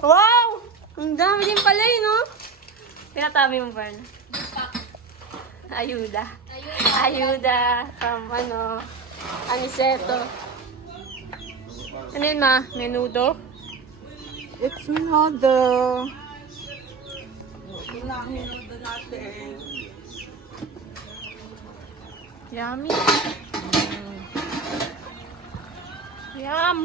Wow! Ang dami din pala eh, no? Tinatabi mo, Bern. Ayuda. Ayuda. From, Aniceto. Ano yun, ma? Menudo? It's menudo. Ito na ang menudo natin. Yummy. Yum.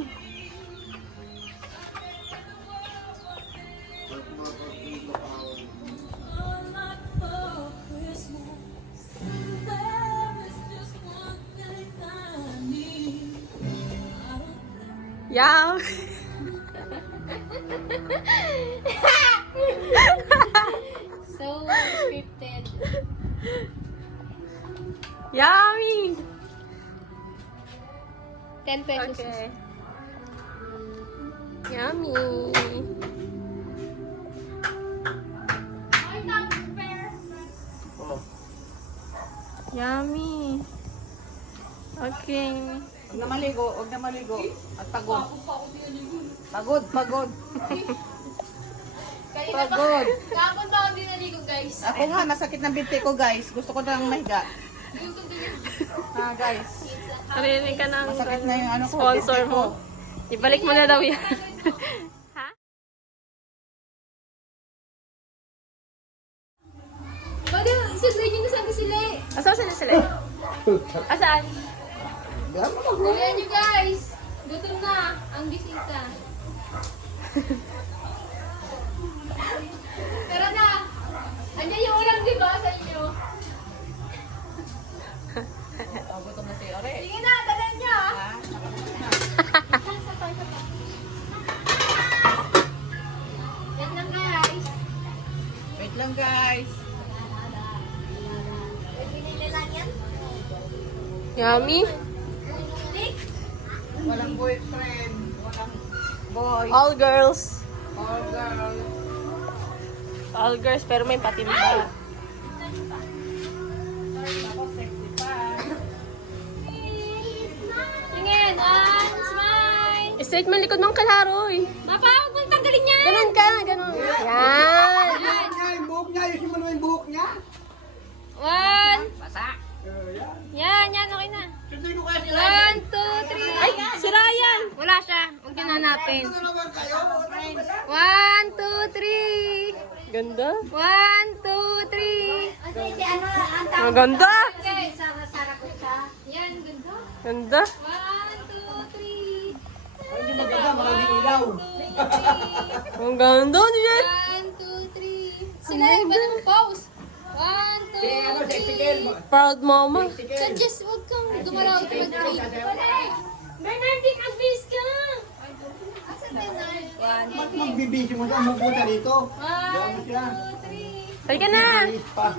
Yum. So scripted. Yummy. 10 pesos. Okay. Yummy. Yummy. Okay. Huwag na maligo, huwag na maligo. At pagod. Pagod, pagod. Pagod. Kahapon pa ako din naligo, guys. Ako nga, masakit ng binti ko guys. Gusto ko nang mahiga. Ha guys. Narinig ka ng Masakit na yung ano ko, sponsor binti mo. ko. Ibalik mo na daw yan. Ha? Bakit? Isa-grade nyo na saan sila eh. Asan sila? Asaan? Ayan nyo, guys. Gutom na ang bisita. Tara na. Andiyan yung ulam, di ba, sa inyo? Gutom na si Ore. Sige na, dalan nyo. Wait lang, guys. Wait lang guys. Pinili lang yan. Yummy. Nick? Walang boyfriend. Walang boy. All girls. All girl. All girls, pero may patimba. Ako sexy pa. Tingin, smile. Straight man likod ng kalaroy. Mapa, huwag mong tanggalin yan. Ganun ka, ganun. Yan. Yung buhok niya, yung mo yung buhok niya. One. Basa. Yan, okay na. Hindi ko kasi 1, 2, 3. Ay, si Ryan. Wala siya. Huwag niyo hanapin. 1, 2, 3. Ganda. 1, 2, 3. Maganda. Yan, ganda. Ganda. 1, 2, 3. Hindi maganda, maraming ilaw. Ang ganda niya. 1, 2, 3. Sila, iba naman pause. 1, 2, 3. Proud mama. So, just huwag kang gumalaw at mag-trade. Bernardine, abis ka! Asan Bernard? Ba't magbibisi mo siya? Magpunta dito. 1, 2, 3. Halika na. 1, 2,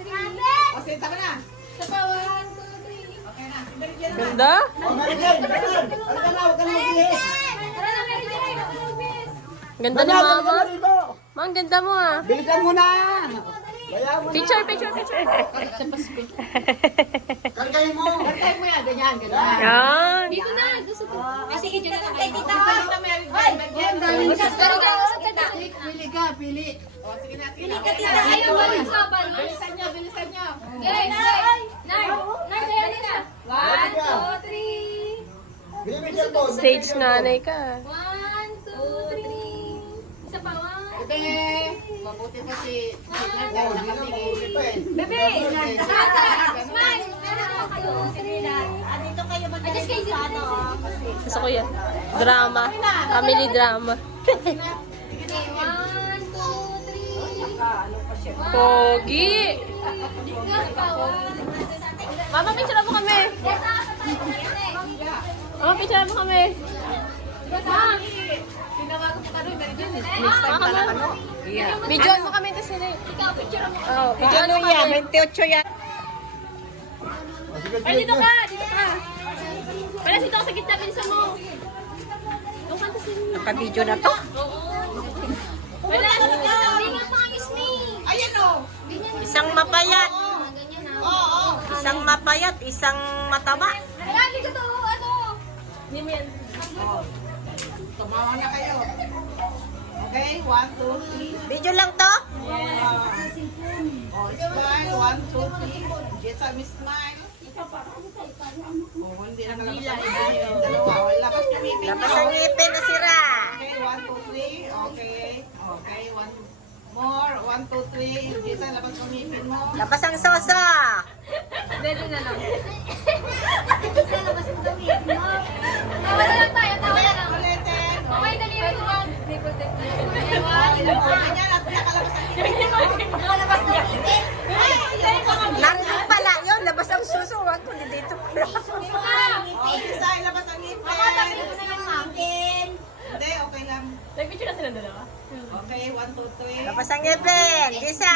3. Kasi taka na. Isa pa, 1, 2, 3. Okay na. Sandali dyan na. Ganda. Oh, Mary Jane, Bernard. Halika na, huwag ka na magbihis. Tara na, Mary Jane. Ako na, miss. Ganda ni Bernard, mama. halika na rito. Ma, ang ganda mo ah. Bilisan mo na. Bayaw mo na. Picture. Kargahin mo. Kargahin mo yan. Ganyan, ganyan. Yan. Dito na. Gusto ko. Kasi dito na lang. Pero Pero gano'n sa kita. pili ka, pili. O, sige na, sige na. Ayaw ba yung saban? Bilisan nyo, bilisan nyo. Guys, Nard, ayan na. 1, 2, 3. Bilisan mo. Stage nanay ka. 1, 2, 3. Isa pa, 1. Bebe, mabuti pa si Nagay nakatingin. Bebe! Smile! Dito kayo Adjust kayo sa ano. Gusto ko yan. Drama. Family drama. 1, 2, 3. Pogi. Isa pa, 1. Mama, picture mo kami. Mama, picture mo kami. Ma'am! Next time pala ano? Video mo kami ito sila. Ikaw, picture mo. Oh, video mo kami. 28 yan. Ay, dito ka. Wala dito ka sa gitna. Pinsan mo. Doon ka kasi. Naka-video na to. Wala, hindi nga pangis me. Ayan o. Isang mapayat, Ganyan na. isang mapayat, isang mataba. Wala, hindi ko to, ano. Hindi mo yan. Tumawa na kayo. 1, 2, 3. Video lang to? Oh, smile. 1, 2, 3. Jessa, Miss Smile. Oh, hindi na kalabas ang ngipin. Dalawa. Oh, labas yung ngipin Labas niyo. ang ngipin na sira. Okay, 1, 2, 3. Okay. Okay, 1 more. 1, 2, 3. Jessa, labas yung ngipin mo. Labas ang soso. Dito na lang. Tawa na lang tayo, tawa na lang. Ulitin. Okay, dali mo lang. Oh, ilang mo. Ganyan at nakalabas ang ngipin. Nakalabas na ngipin. Nandun pala yun. Labas ang suso. Wag ko dito pala. Oh, Jessa, ilabas ang ngipin. Ako, tabi ko na lang, ma'am. Hindi, okay lang. Nag-picture na silang dalawa. Okay, 1, 2, 3. Labas ang ngipin. Gisa.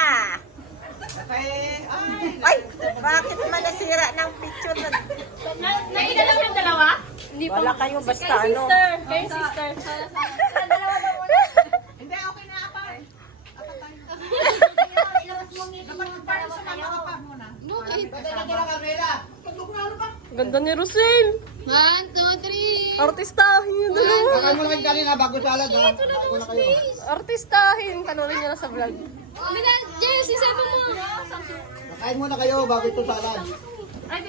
Okay. Ay, Ay, bakit man nasira ng picture na? Nakita lang silang dalawa? Hindi pa. Wala kayo basta Kayo ano. sister. Kayo sister. hindi, okay na. Apa tayo. Ilabas mo ngipin Dapat mo, yung parang dalawa sa kayo. mga pa muna. Ganda ni Rosel. 1, 2, 3. Artistahin yung dalawa. Baka mo naman kanina bago salad ha. Bago na kayo. Artistahin. Panoorin niyo na sa vlog. Bila, Jess, isabi mo. Nakain muna kayo bago ito salad. Ay,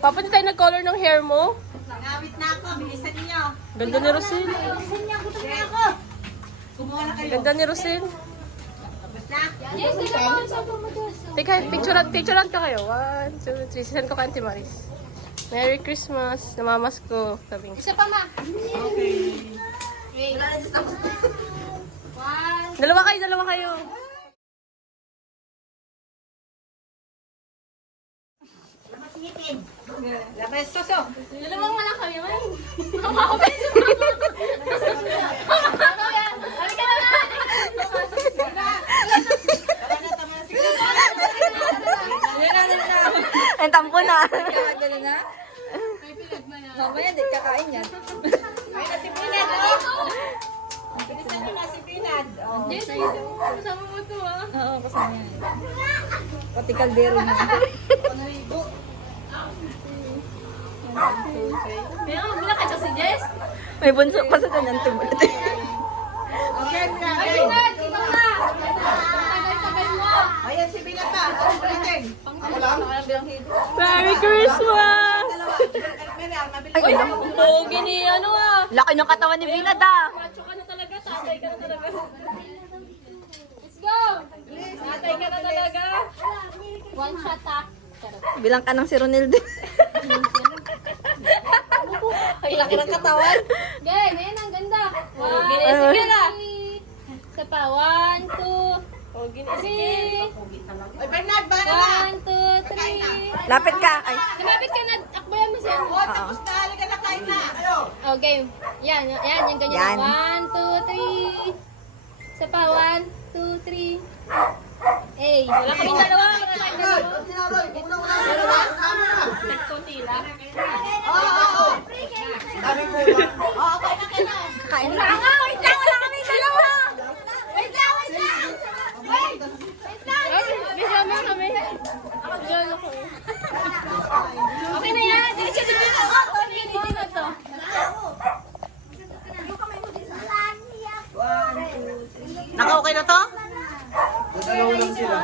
Papa, di tayo nag-color ng hair mo? Nangawit na ako. Bilisan niyo. Ganda ni Rosel. Kumuha na kayo. Ganda ni Rosel. Jess, ilaw mo. Sabi mo, Jess. Teka, picturean ka kayo. 1, 2, 3. Sisend ko kay Auntie Maris. Merry Christmas. Namamas ko. Sabi Isa pa, ma. Okay. Wait. 1. Dalawa kayo. Labas suso. Dalawang wala kami, man. Ang tampo na. Mamaya, di kakain yan. Si Pinad. Bilisan niyo na si Pinad. Yes, kasama mo to, ah. Oo, kasama yan. Pati kaldero niya. Kaya nga, magbilang kayo si Jess. May bunso pa sa kanyang tibulot. Okay, Ay, okay. Pinad, ikaw na. Tagal-tagal mo. Ayan si Binat pa. Ulitin. Ako lang. Merry Christmas! Ay, Pogi ni ano, ah. Laki ng katawan ni Binad ah. Macho ka na talaga, tatay ka na talaga. Let's go. Tatay ka na talaga. One shot, ah. Bilang ka ng si Ronildo. Ay, laki ng katawan. Game, ayan ang ganda. Pogi ni sige na. Isa pa. 1, 2, Pogi ni sige. 3. Ay, Bernard, bana na. 1, 2, 3. Lapit ka. Ay. Lumapit ka na. Akbayan mo siya. Oh, tapos na. Halika na, kain na. Oh, game. Yan, yung ganyan. Yan. 1, 2, 3. Isa pa. 1, 2, 3. Hey. Wala kaming dalawa. Wala kaming dalawa. Dalawa. Nagkunti lang. Oo. Dami ko. Oo, okay na, kain na. Kain na. Wait lang, wala kaming dalawa. Wait lang. Bisya mo kami. Diyan ako. Okay na yan. Diretso na yan. Hindi na to. Naka-okay na to? Dalawa lang sila.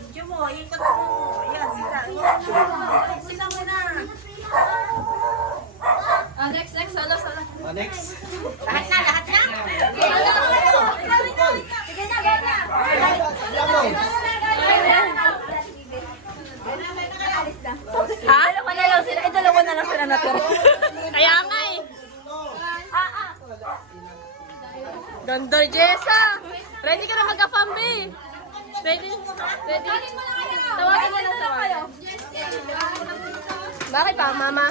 Video mo, ikot mo. Ayan, sila. Sila mo na. Next. Sala. Next. Lahat na. Sige na, game na. Ha? Dalawa na lang sila natira. Kaya nga eh. Ganda, Jessa. Ready ka na magka-family. Ready? Tawagin mo lang tawagan. Bakit pa, mama?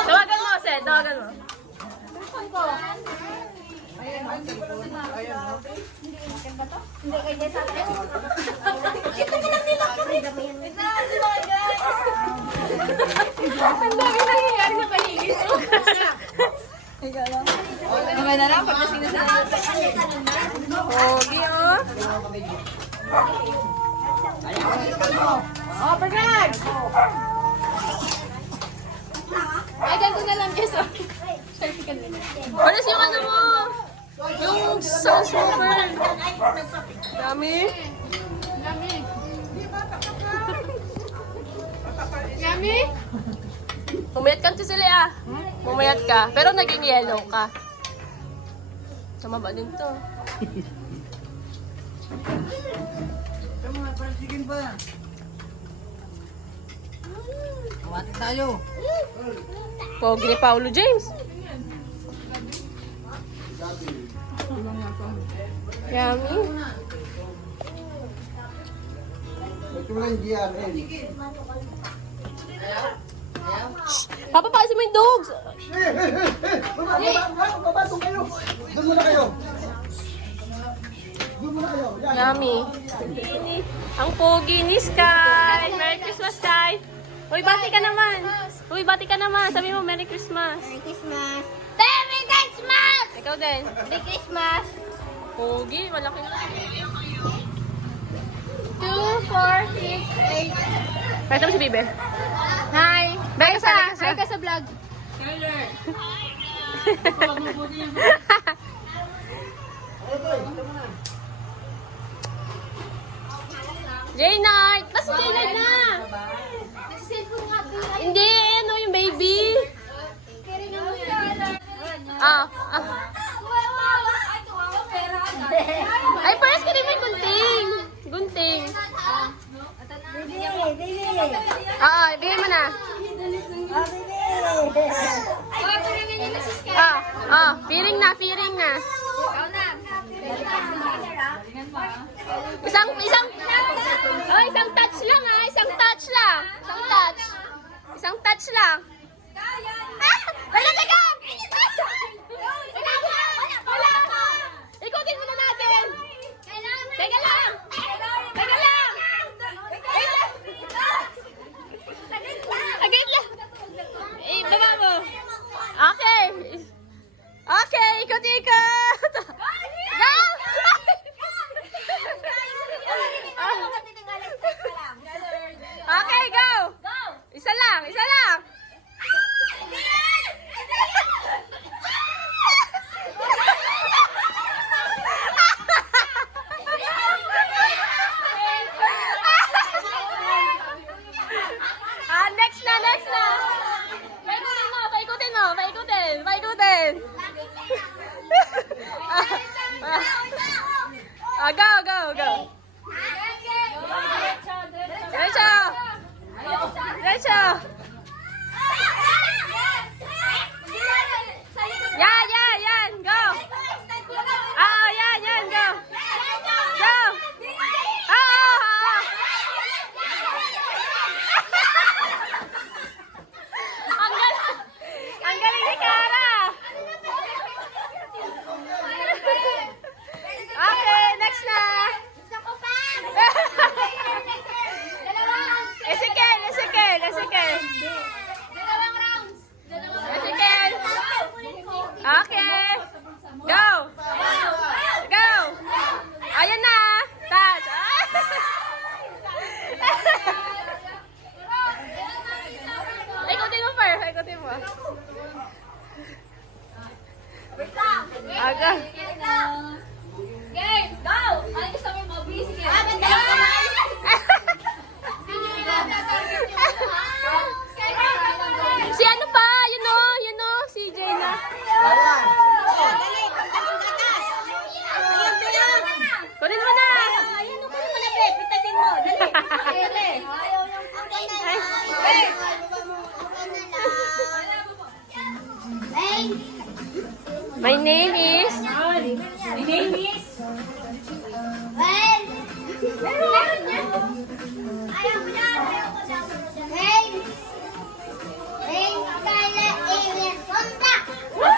Tawagan mo, Seth. Tawagan mo. Ang dami nangyayari sa paligid mo. Okay na lang, pagkasing na sila. Pogi, oh. Oh, Bernard! Ay, ganito na lang, Jess. Pares yung ano mo. Yung sound super. Dami. Yummy? Pumayat ka sila ah. Pumayat ka. Pero naging yellow ka. Tama ba din to? Come on, parang chicken pa. Kawati tayo. Pogi ni Paulo James. Yummy. Ito lang GRN. Papa, paasin mo yung dogs. Baba, doon kayo. Doon muna kayo. Doon muna kayo. Yan. Yummy. Ang pogi ni Sky. Merry Christmas, Sky. Uy, bati ka naman. Uy, bati ka naman. Sabi mo, Merry Christmas. Merry Christmas! Merry Christmas! Ikaw din. Merry Christmas! Pogi, malaki na. 2, 4, 6, 8. Pwede mo si Bibe. Hi! Hi ka. Hi ka sa vlog. Jaynard! Basta si Jaynard na! Nasa-cellphone nga to. Hindi, ano yung baby? Kaya nga mo yan. Ah. Ay, tuwawa, pera. Ay, pares ka rin may gunting. Gunting. Oo, ibigay mo na. Feeling na. Ikaw na. Isang touch lang ah. Isang touch lang. Wala, teka! Ikutin muna natin. Teka lang. Agad lang. Baba mo. Okay. Ikot. Go! Okay, go! Isa lang. Next na. Paikutin. Go. Diretso. Yan. Go. Yan. Go. Ang galing ni Cara. Okay, next na. Ezekiel. Ezekiel. Okay. Go. Ayan na. Touch. Ikutin mo, Fer. Aga. Game, go! Ano gusto mo yung mabili? Sige. Si ano pa? Yun o. Si Jay na. Kunin mo na. Pitasin mo, dali. My name is...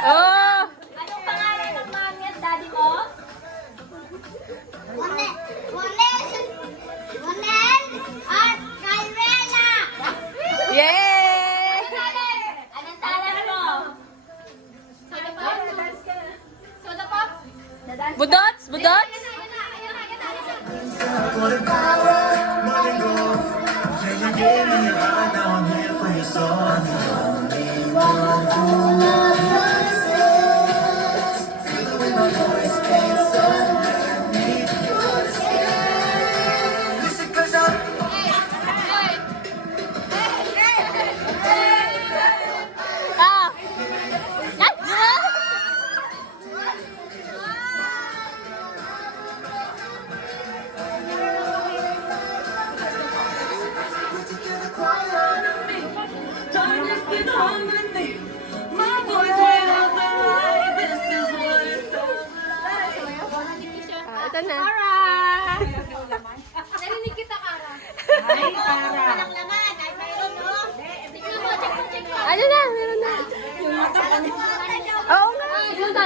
Oh! Anong pangalan ng mami at daddy mo? Yay! Anong talent mo? Soda pop? Budots? Now I'm here for your soul. I'm the only one who loves us.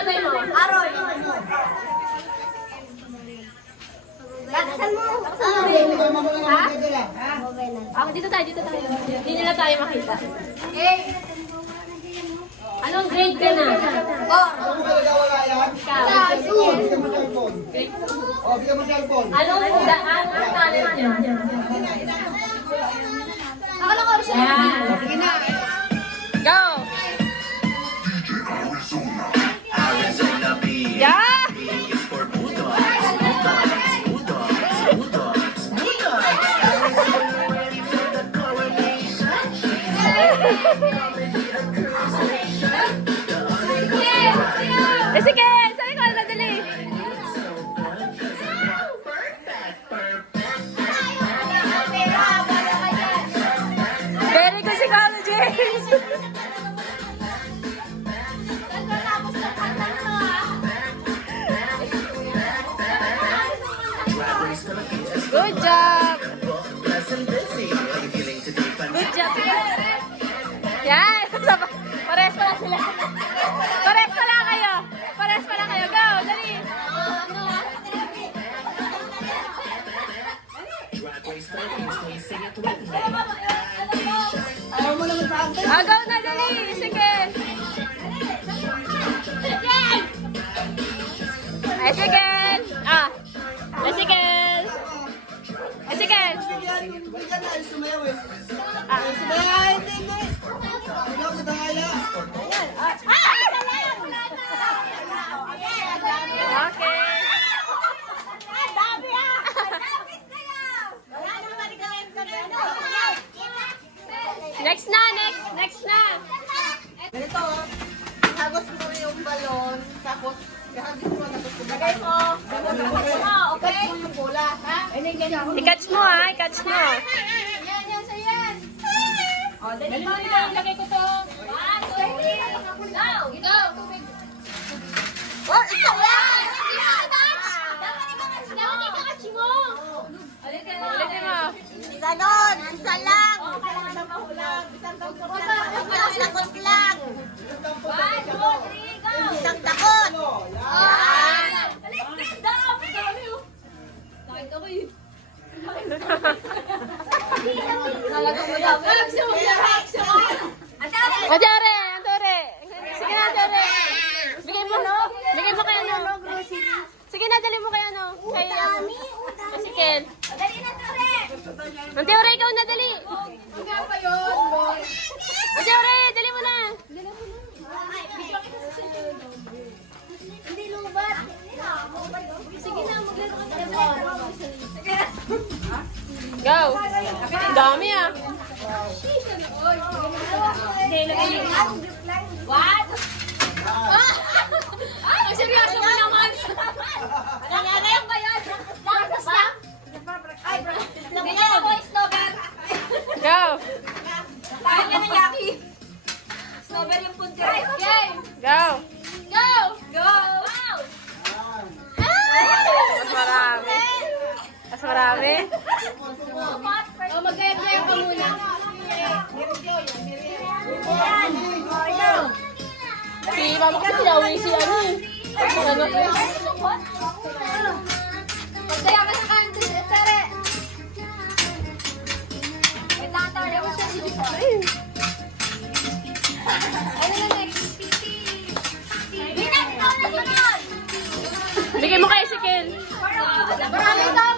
ilalagay mo? Aroy. Lakasan mo. Ah, dito tayo, dito tayo. Hindi nila tayo makita. Okay. Anong grade ka na? Ano mo talaga wala yan? Bigyan mo cellphone. Oh, bigyan mo cellphone. Anong talent niyo? Akala ko siya. Sige na. Go! Arizona beef. Yeah! B is for Bulldogs. Bulldogs. Bulldogs. Bulldogs. Arizona ready for the coronation. Sige! Sabi ko, nadali. Very good si Carlo James. Good job! Blessed and busy. Are you feeling to be fun? Good job! Yan! Pares pala sila. Pares pala kayo. Pares pala kayo. Go! Dali! Drag Race Philippines, please sing it with me. Ah, go na, dali! Sige! Ay, sige! Ah! Ay, sige! Ay, sige! Okay. Next na, next na. Ganito, hagos mo yung balon, tapos hagis mo, tapos Lagay mo. Okay? mo yung bola, ha? I-catch mo ha, i-catch mo. Yan, sa yan. O, dali mo na. Lagay ko to. 1, 2, 3. Go! Go! Oh, ito yan! Dapat ikakatch mo. Ulitin mo. Isa doon, isa lang. Isang Lang, isang takot lang. Isang takot lang. 1, 2, 3, go! Isang takot. Yan. Alis, Fred! Dami! Kahit ako yun. Ajare, Antore. Sige na, Antore. Bigay mo kay ano. Sige na, dali mo kay ano. Kay si Ken. Dali na, Tore! Antore, ikaw na, dali. Hanggang pa yun! Antore, dali mo na. Hindi lubat. Sige na, maglaro ka. Sige na. Go. Ang dami ah. What? Ang seryoso mo naman. Nangyari yung ba yan? Practice lang? Ay, practice lang. Bigyan ako yung snowball. Go. Kaya nga ng Yaki. Snowball yung punti. Game. Go. Go! Go! Wow! Mas marami. Mas marami. O, magkaya-kaya ka muna. Si mama kasi lawi si ano eh. Ano? Magkaya ka sa kanto, Tere. Wait lang, Tere. Ano na next? Binan, ikaw na sunod! Bigay mo kay si Ken. Marami to.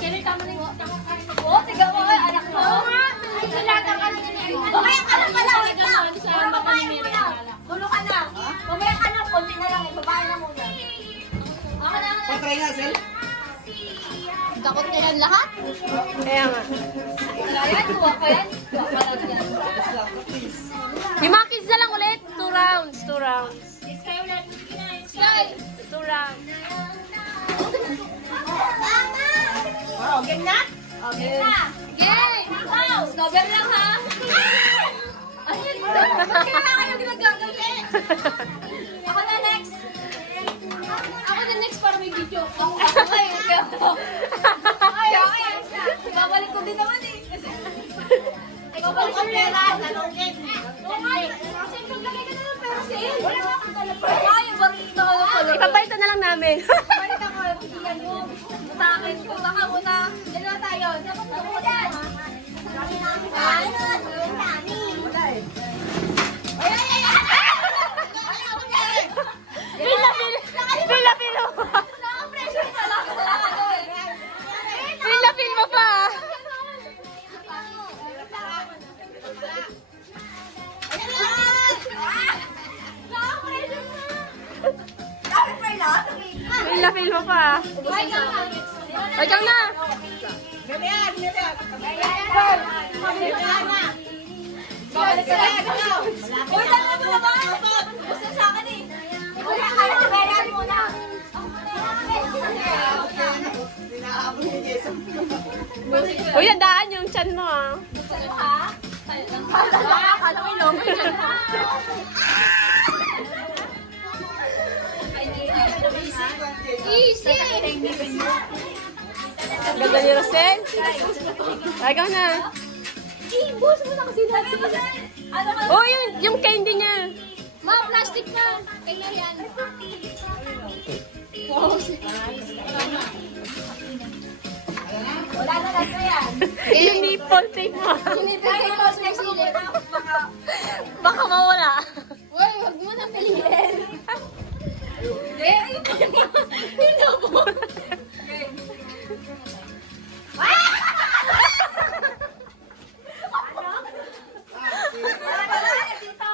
Skinner ka mo na yung oh, sige mo, anak mo. Ay, silata ka na yun. Mamaya ka lang pala, wait lang. Tulo ka na. Mamaya ka na, konti na lang, ibabae na muna. Ako na. Patry nga, Sel. Takot na yan lahat? Kaya nga. Wala yan, tuwa ka yan. Tuwa ka lang yan. Yung mga kids na lang ulit. 2 rounds. 2 rounds. Sky ulit. Sky! 2 rounds. Oh, game na? Okay na. Game! Wow! Snowball lang ha? Ayun! Bakit kaya kayo ginagagali? Ako na next. Ako na next para may video. Ay, babalik ko din naman eh. Babalik ko din naman. Anong game? Oo nga, kasi maglagay ka na ng pera sa iyo. Wala nga namin. Balik ako, iyan mo. Sa akin, punta ka muna. Diyan na tayo. Dapat na ako dyan. Ano? Ang dami. Ay, ay, ay, ay! Ay, ako dyan. Feel mo. Naka-pressure pala ako sa ano eh. Feel mo pa. Naka-pressure na. Bakit pa ilan? Feel mo pa. Ikaw na. Ganyan, ganyan. Uy, dalawa mo naman! Gusto sa akin eh. Wala ka na, sabayan mo na. Pinahabol ni Jason. Uy, nadaan yung chan mo ah. Gusto mo ha? Akala ko ilong. Easy! Ganda ni Rosel. Ikaw na. Ibus mo na kasi dati. Ano ka? Oh, yung candy niya. Ma, plastic na. Kaya yan. Wala na lang na yan. Yung nipple tape mo. Sinibigay mo sa silip. Baka mawala. Uy, huwag mo na piliin.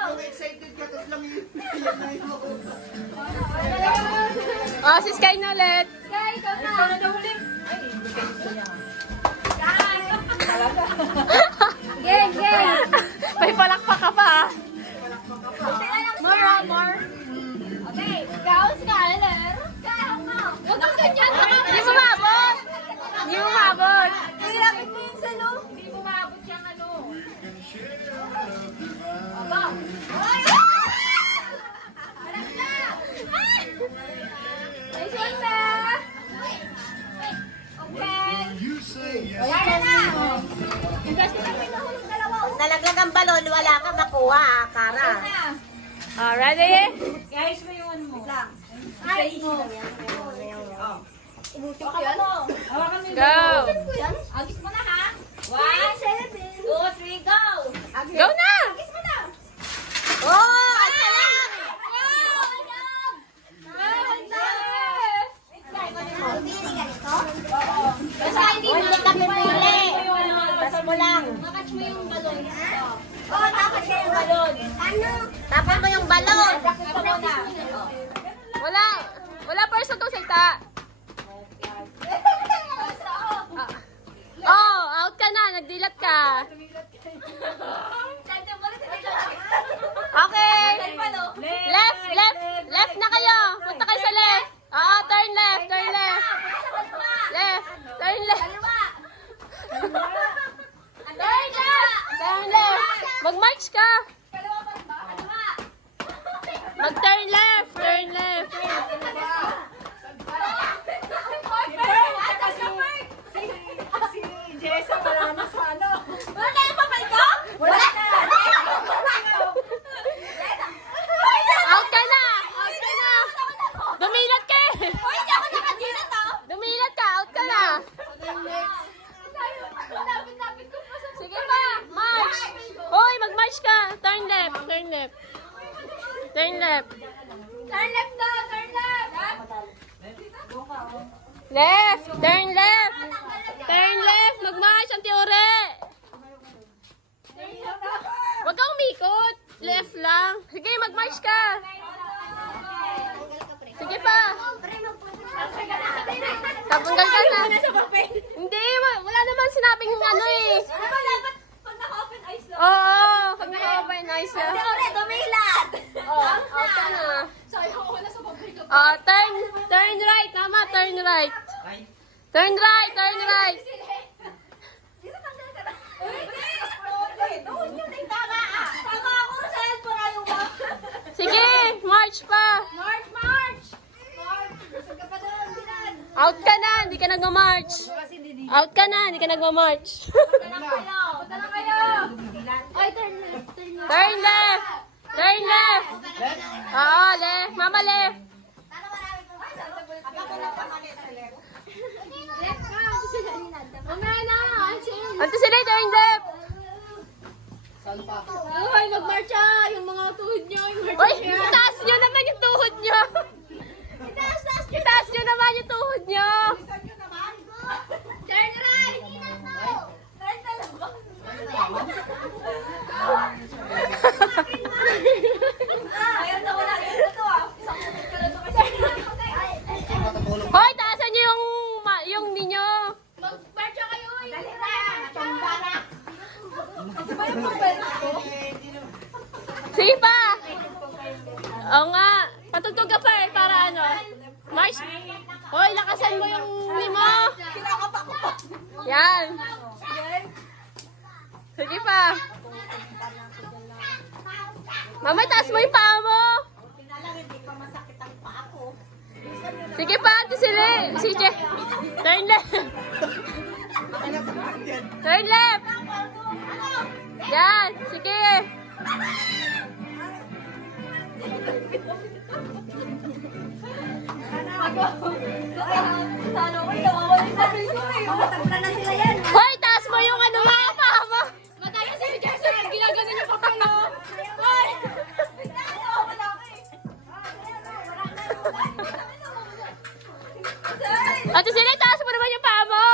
Yung excited ka, tapos lang yung na yun ako. Oh, si Sky na ulit. Kaya ikaw na. Game, game. May palakpak ka pa. ah. More, more. Okay, ikaw, Skyler. Skyler mo. Huwag kang ganyan. Hindi mo maabot. Hindi mo maabot. Hirapin mo yun sa loob. Hindi mo maabot yung ano. Aba. Ay! Anak na! Ay, Santa! Okay. Wala na! Kasi kami nahulog dalawa. Nalaglag ang balon, wala ka makuha, Kara. Na. Oh, ready? Guys, mo yun mo. Ay, mo. Ibutin ko yan. Hawakan mo Go. Agis mo na ha. 1, 2, 3, go! Go na. Agis mo na! Oh, ang sarap! Basta hindi Hindi kami pili. Basta mo lang. makatch mo yung balon. Oo, dapat siya yung balon. Ano? Tapon mo yung balon. Practice mo muna. Wala. Wala person to salita. Oh, out ka na. Nagdilat ka. Okay. Left, left. Left na kayo. Punta kayo sa left. Oo, turn left, turn left. Left, turn left. Turn left. Turn left. Mag-march ka. Mag-turn left, turn left. Out ka na. Out ka na. Dumilat ka eh. Dumilat ka, out ka na. Sige pa, march. Hoy, mag-march ka. Turn left, turn left. Turn left. Turn left daw, turn left. Left, turn left. Turn left, mag-march ang tiore. Huwag kang umikot. Left lang. Sige, mag-march ka. Sige pa. Tapunggal ka na. Hindi, wala naman sinabing ano eh. Ano dapat pag naka-open eyes lang? Oo, pag naka-open eyes lang. Dumilat! Oh, out ka na. Sayang ako na sa public. Oh, turn right. Tama, turn right. Turn right, turn right. Dito tanggal ka na. Doon yun ay tama ah. Tama ako sa cellphone ayaw mo. Sige, march pa. March, march! March! Saan ka pa doon, Binan? Out ka na, hindi ka nagma-march. Out ka na, hindi ka nagma-march. Punta na kayo! Punta na kayo! Ay, turn left, turn left. Turn left. Turn left. Oo, left. Mama left. Mamaya na. Ante sila, turn left. Ay, magmarcha. Yung mga tuhod nyo. Uy, itaas nyo naman yung tuhod nyo. Itaas nyo naman yung tuhod nyo. Turn right. Turn talaga. Ayaw na wala yung ito ah. Isang minute ka na ito kasi. Hoy, taasan nyo yung ninyo. Magmarcha kayo. Dali na. Sige pa. Oo nga. Patugtog ka pa eh, para ano. Mars. Hoy, lakasan mo yung limo. Yan. Sige pa. Mama, taas mo yung paa mo. Sige pa, ate sila. Si Je. Turn left. Turn left. Yan, sige. Hoy, taas mo yung ano mo, paa mo. Mataya si Jackson. Ginagano niyo pa no? Hoy! Ate sila, taas mo naman yung paa mo.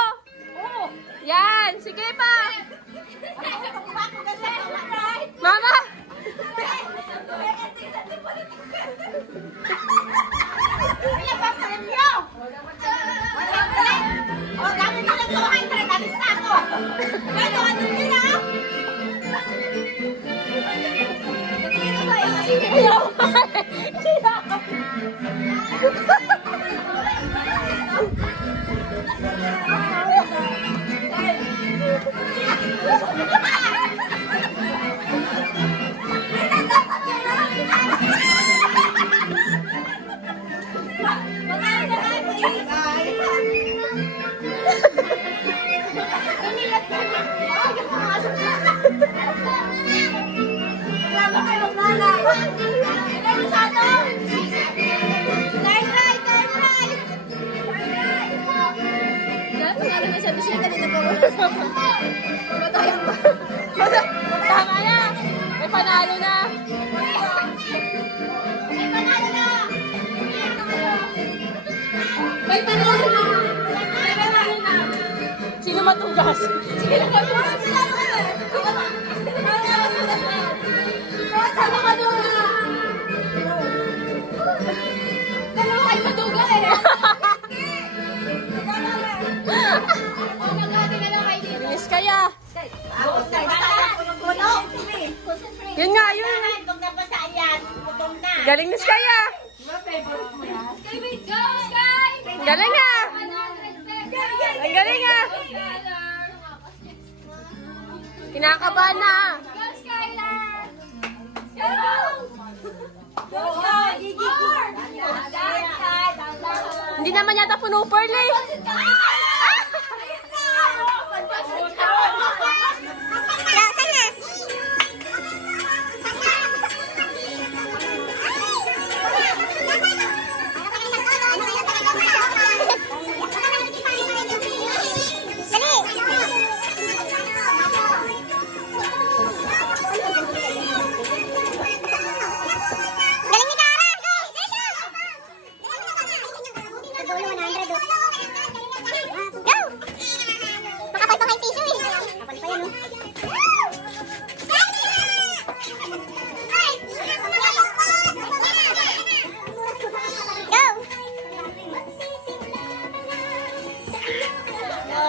Yan, sige pa. Mama. Tama na. May panalo na. May panalo na! May panalo na! Sino matugas? Sino ba ito? Sama ka doon! Dalawa kayo maduga eh! O, maghati na lang kayo dito. Bilis kaya. Yun nga, yun. Galing ni Skaya. Sky, wait! Go, Sky! Galing nga. 100 Ang galing nga. Kinakabahan na. Go, Skylar! Go! Go, Sky! More! Down, Sky! Down, down! Hindi naman yata puno pearl eh.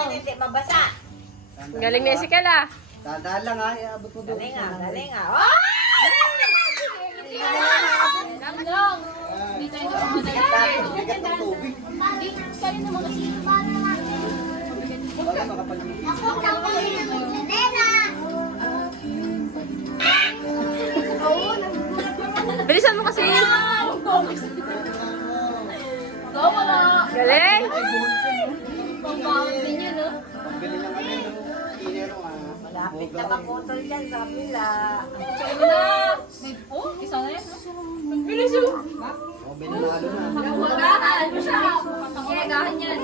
Hindi mabasa. Galing ni Sikala. Dadaan lang ha, iabot mo doon. Galing ah, galing ah. Dito yung mga Bigat ng tubig. Sa'yo naman kasi. Wala makapag-ibig. Bilisan mo kasi. Go, wala. Galing. Pambawin din yun, no? Galing lang kami, no? Inero nga. Lapit na maputol dyan sa pila. Sa'yo na. Oh, isa na yan. Bilis yun. O, binanalo na. Wala, mo siya. akin yan.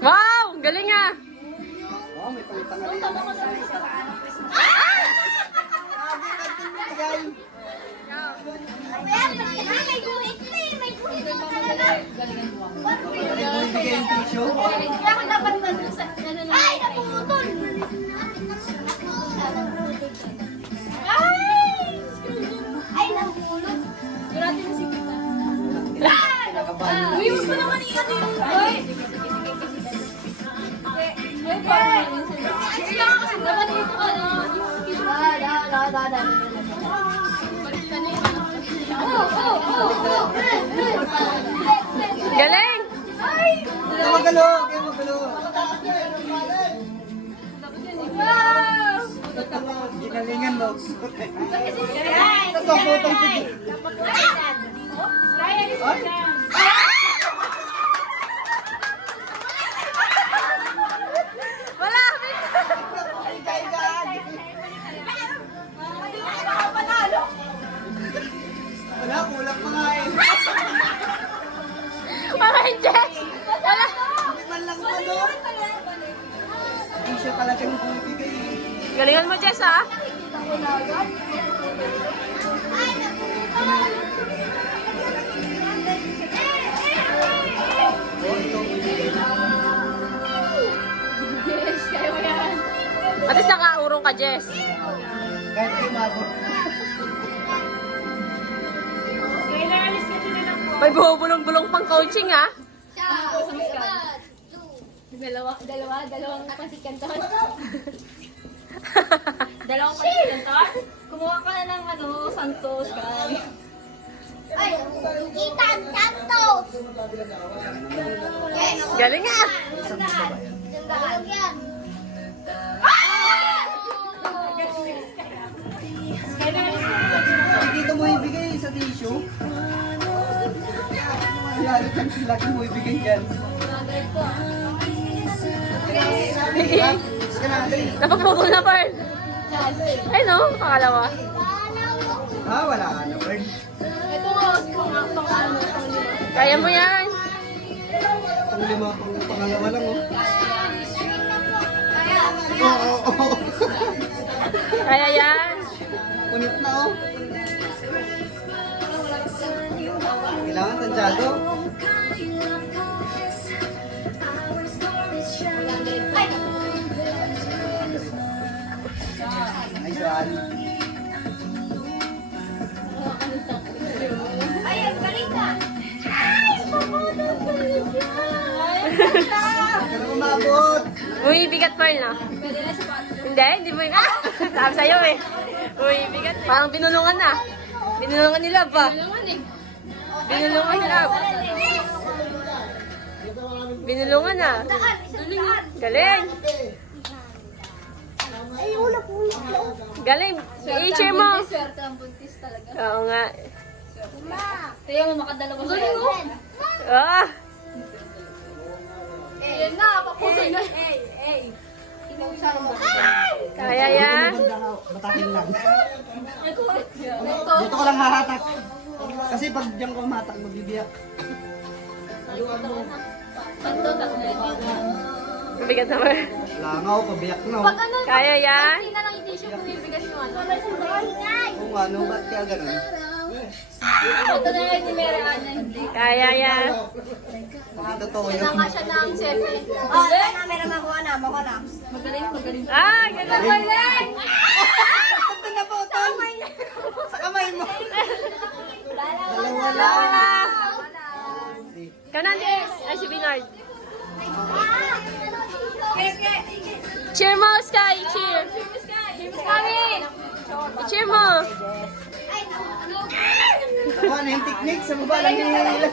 Wow! Galing ah! Oh, may palitan na rin. May guhit na eh. May guhit na talaga. Bigay yung tissue. Kaya ako dapat sa ay, naputol! Ay, napulot! Grabe na si Kita. Uy, huwag mo naman iyan eh. Uy! Dapat dito ka na. Balik ka na yun. Galing! Ay! Kaya magalo, kaya magalo. Wow! Ginalingan mo. Ay! Ito, putong pigi. Ay! Wala! Wala, kulang pa nga eh. Wala, Jess! Wala! Hindi man lang ano. Hindi siya talagang bumibigay. Galingan mo, Jess, ah! Oh, ito. Yes, kaya mo yan. At least nakaurong ka, Jess. Kahit kayo mabot. May buhubulong-bulong pang coaching, ah! Dalawang pansit canton. Dalawang pansit canton? Kumuha ka na ng Santos kay. Ay, Ethan Santos! Yes! Galing, ah! Dalag yan. Hindi dito mo ibigay sa tissue. Kaya dyan sila kung mo ibigay dyan. Sige na, dali. Napapukol na, Pearl. Ay, no? Pangalawa. Ah, wala ka na, Bird. Ito nga, pang-ano. Kaya mo yan. Pang lima, pang pangalawa lang, oh. Kaya, Oo, oo, oo. Kaya yan. Punit na, oh. Kailangan tansyado. ay! Nice one. Ay, ang galing na! Ay, puputol ko yun yan! Pero umabot. Uy, bigat, Pearl, no? Pwede na siya pa. Hindi mo yung... Ah! Sabi sa'yo, eh. Uy, bigat. Parang binulungan na. Binulungan nila ba? Binulungan nila. Binulungan na. Galing. Ay, ulap. Galing. I-cheer mo. Swerte ang buntis talaga. Oo nga. Kaya mo makadalawa sa iyo. Ah! Ayan na, paputol na. Kaya yan. Batakin lang. Ito. Dito ko lang hahatak. Kasi pag diyan ko matak, magbibiyak. Bigat naman. Langaw, pabiyak na. Pag ano, Kaya yan. hindi na lang i-tissue kung ibigas yung ano. Kung ano, ba't kaya ganun? Ito na yung nimeraan niya, hindi. Kaya yan. Hindi totoo yun. Sinama siya ng selfie. Oh, na, meron makuha na. Magaling. Ah, ganun. Magaling! Ito na po, Tom. Sa kamay mo. Dalawa lang. Wala. Kanan, ay si Bernard. Cheer mo, Sky. Cheer. Cheer mo. Ako na yung technique. Sa baba lang yung nila.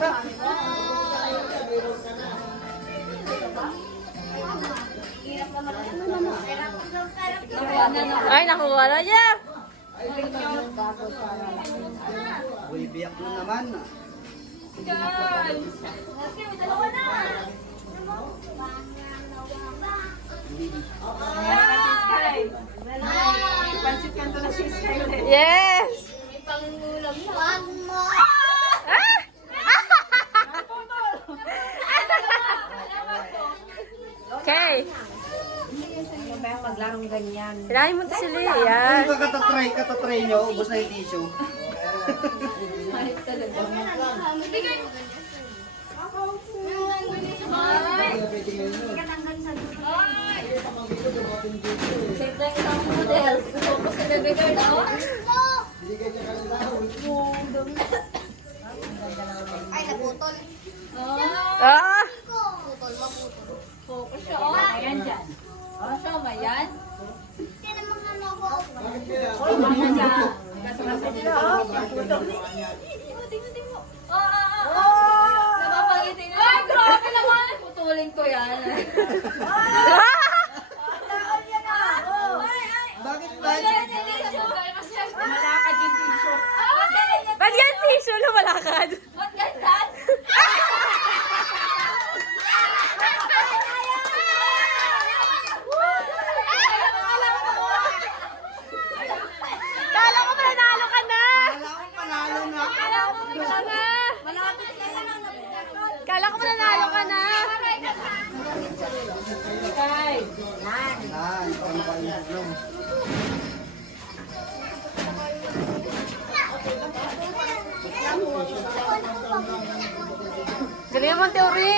Ay, nakuha na niya. Uy, biyak na naman. Pansit kanto na si Sky ulit. Yes. Pangulam na. One more. Ah! Okay. Maglarong ganyan. Hilahin mo ito sila. Yan. Kung katatry nyo, ubos na yung tissue. Siyempre, isang models. Focus na nabigay na. Ay, naputol. Ah! Putol, maputol. Focus siya. Oh, ayan dyan. Oh, siya, mayan. Hindi naman ano ako. Napapangiti na. Ay, grabe naman. Putulin ko yan. Bakit ba? Malakad yung tissue. Ba't yan tissue na malakad? Ba't ganyan? Kala ko mananalo ka na! Wala akong panalo na. Kala ko mananalo ka na! Malapit na yan. Kala ko mananalo ka na! Yan, ano ba yung problem? Galing mo, teori!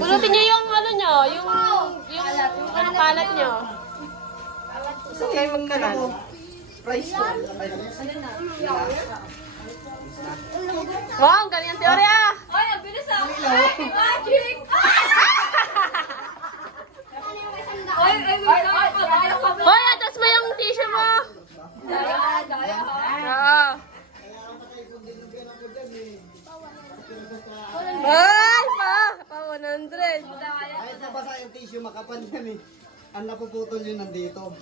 Pulutin niyo yung ano nyo, yung ano kalat nyo. Saan kayo magkano? Price ko. Wow, galing ang teori ah! Ay, ang bilis ah. Magic! Ay, Hoy, atas mo yung tissue mo! Daya. Oo. Ay, pa 100. Kahit nabasa yung tissue, makapal yan eh. Ang napuputol yun nandito.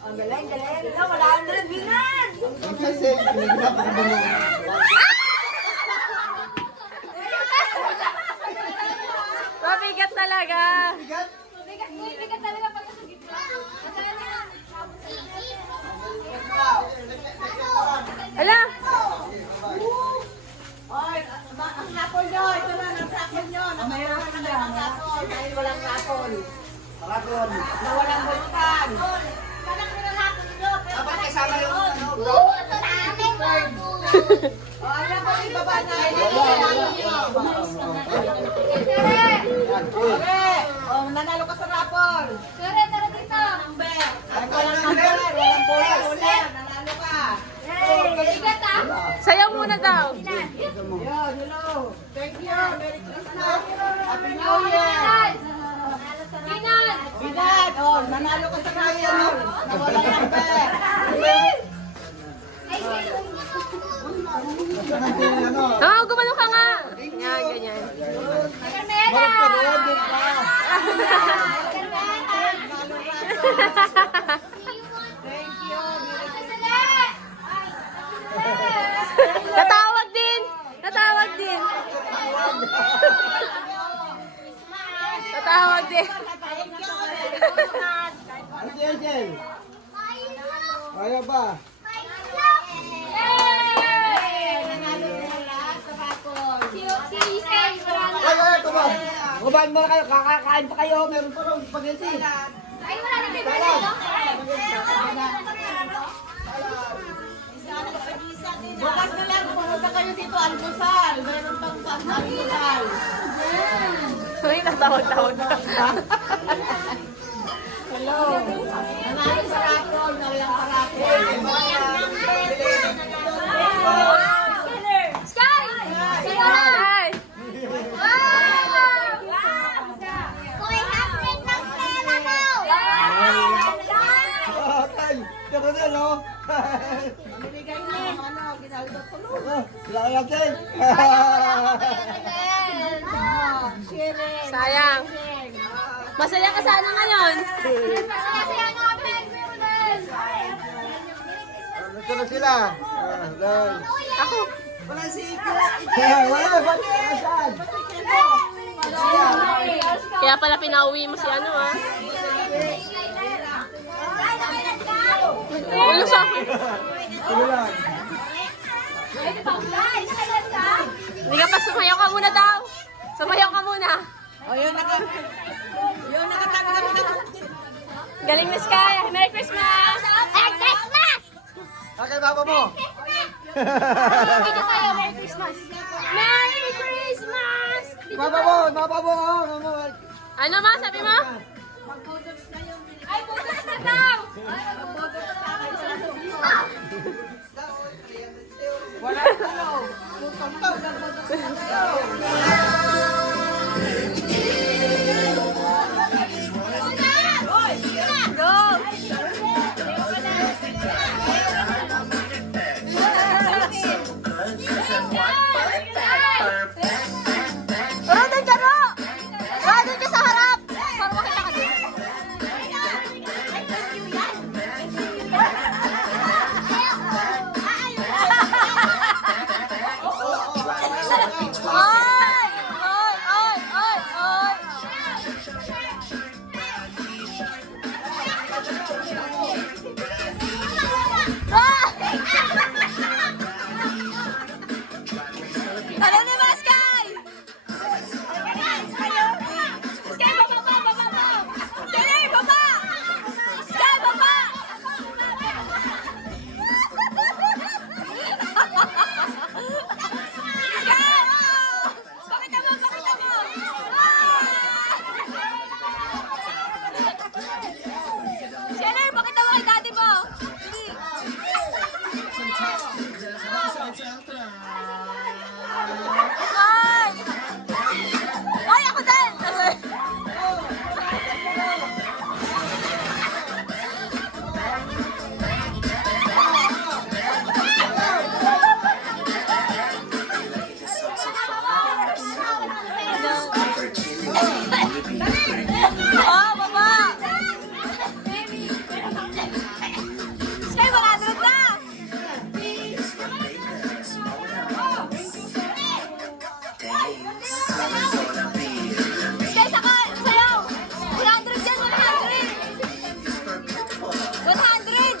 Ang galing. Wala 100 binan. Ang kasi, napakabango. Mabigat talaga. Bigat talaga pag nasa gitna. Ala, Oy, ang sapol nyo. Ito na, ang sapol nyo. Mayroon na kayo ng sapol. Dahil walang sapol. Marakon. Na walang bulkan. Dapat kasama yung ano, bro. Oo, ito na aming bago. O, ayan po, ibaba na. Okay. O, nanalo ka sa rapol. Tara dito. Number. Ay, walang number. Walang bola. Wala. Nanalo ka. Bigat ah. sayaw muna daw. Yun, hello. Thank you. Merry Christmas. Happy New Year. Binan. Binan. O, nanalo ka sa rapol. Na walang number. Ano? Oo, gumano ka nga. Yan, ganyan. Magkaroon din ka. Thank you. Tatawag din. Tatawag din. Tatawag din. Ano si Angel? Kaya ba? Ay, ito ba? Kumain mo na kayo, kakakain pa kayo, meron pa rin spaghetti. Ay, wala na bibili. Bukas na lang, pumunta kayo dito, almusal. Meron pang almusal. Uy, tatawag-tawag na. Hello. Nanalo sa rapol, nalang sa rapol. Sky! Ay! Hoy, half rate ng pera mo. Ah, tay, ito na, no? Binigay na ng ano, ginaldo tulog. Wala ka lang, tay. Sayang. Masaya ka sana ngayon. Ito na sila. Ah, dahil. Ako. Wala si Wala, ba't saan? Kaya pala pinauwi mo si ano ah. Ulo sa akin. Sige lang. Hindi ka pa, sumayaw ka muna daw. Sumayaw ka muna. O, yun nakatabi kami na. Galing na Sky. Merry Christmas! Merry Christmas! Okay, baba mo. Dito tayo, Merry Christmas! Merry Christmas! Baba mo, baba mo. Ano ma? Sabi mo? Ay, bukas na daw! Wala ano. Pagtaw, nagbotos na tayo. Rodin ka ro! Rodin ka sa harap! Para makita ka din. Oy! Oy! Oy! Oy! Oy! Ano na ba, Sky? Sky, baba pa! Baba pa! Sky, baba! Sky, baba! Sky! Pakita mo! Pakita mo! Sky, pakita mo kay daddy mo! Ay! Ay, ako din! Oh, baba! Sky, 100 na! Sky, saka, sayaw! 100 yan, 100! 100!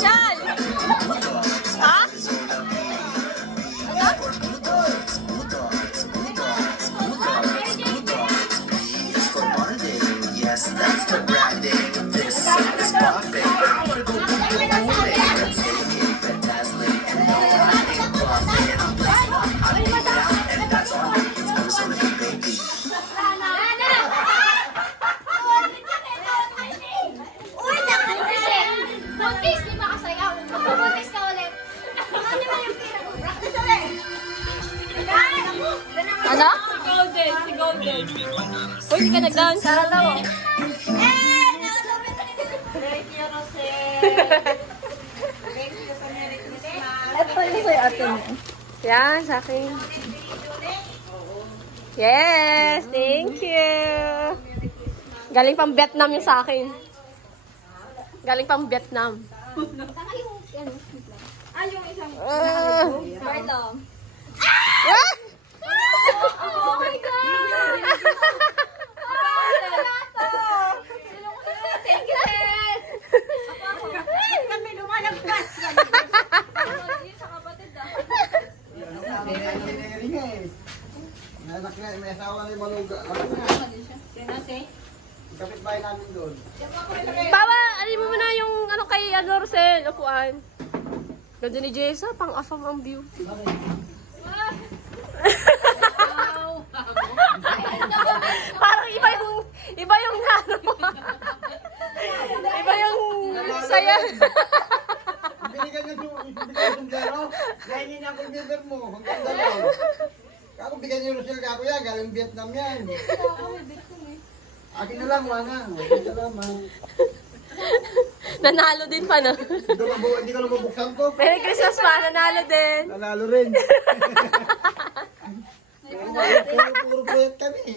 Shan! Ha? Yes, that's the branding. This is perfect. I wanna go boom, boom, boom, and take it fantastic. And no, I ain't bluffing. I'm laying down, and that's all. It's personal, baby. Uy, nakakasing! Buntis, di ba kasayaw? Magpabuntis ka ulit. Ano naman yung practice ulit? Ano? Si Golden. Uy, hindi ka nag-dance. Sana daw. Thank you, Rosel. Thank you sa Merry Christmas. Ito yung sa'yo ate mo. Yan, sa akin. Yes, thank you. Galing pang Vietnam yung sa akin. Galing pang Vietnam. Pardon. Ah! Oh my God! Thank you, Ted! Kami lumalagpas. Engineering nga eh. May anak na, may asawa na yung maluga. Ako na. Kapit-bahay namin doon. Bawa, alin mo muna yung ano kay Rosel, upuan. Ganda ni Jessa, pang-asam ang view. Parang iba yung nano. Iba yung saya. Binigyan niyo yung sombrero. Dahil hindi na ako yung mo. Hanggang dalaw. Kako bigyan niyo Rosel kako yan. Galing Vietnam yan. Akin na lang, mga. Salamat. Nanalo din pa, no? Hindi ko na mabuksan ko. Merry Christmas pa, nanalo din. Nanalo rin. Puro proyekt kami.